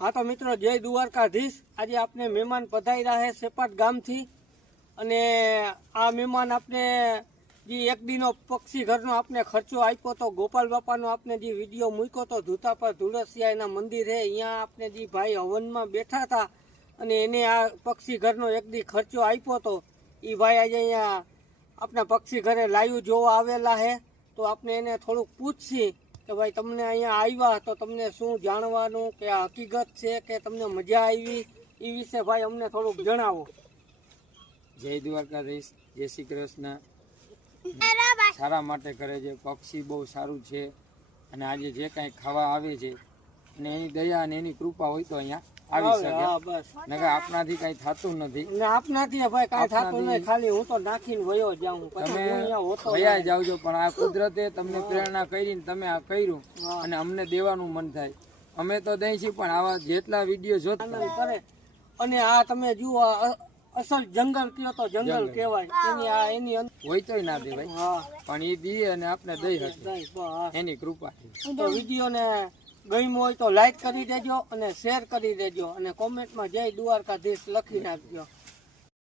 हाँ तो मित्रों जय द्वारकाधीश। आज आपने मेहमान पधार्या है सेपाट गाम थी अने आ मेहमान आपने जी एक दिनो पक्षी घर नो आपने खर्चो आप्यो तो गोपाल बापा नो आपने जी विडियो मूक्यो तो धूतापा धुलसिया एना मंदिर है अहींया आपने जी भाई हवन में बैठा था अने एने आ पक्षी घर नो एक दी खर्चो आप्यो तो ई भाई आज अहींया अपना पक्षी घरे लाइव जोवा आवेला है तो आपने एने थोड़ुंक पूछशी કે ભાઈ તમને અહીંયા આવ્યા તો તમને શું જાણવાનું કે આ હકીકત છે કે તમને મજા આવી એ વિશે ભાઈ અમને થોડુંક જણાવો। જય દ્વારકાધીશ, જય શ્રી કૃષ્ણ। સારા માટે કરે છે, પક્ષી બહુ સારું છે અને આજે જે કાંઈ ખાવા આવે છે અને એની દયા અને એની કૃપા હોય તો અહીંયા આવી શકે, નકર આપણાથી કાંઈ થતું નથી ને આપનાથી ભાઈ કાંઈ થતું નહીં, ખાલી હું તો નાખીને વયો જાઉં પછી હું અહીંયા હોતો વયા જાવજો, પણ આ કુદરતે તમને પ્રેરણા કરીને તમે આ કર્યું અને અમને દેવાનું મન થાય, અમે તો દઈ છીએ પણ આવા જેટલા વિડીયો જોતા કરે અને આ તમે જુઓ અસલ જંગલ કયો તો જંગલ કહેવાય એની આ એની હોય તોય ના દે ભાઈ, હા પણ એ દી અને આપણે દઈ શકે એની કૃપા। તો વિડીયો ને ગમ્યું હોય તો લાઈક કરી દેજો અને શેર કરી દેજો અને કોમેન્ટમાં જય દ્વારકાધીશ લખી નાખજો।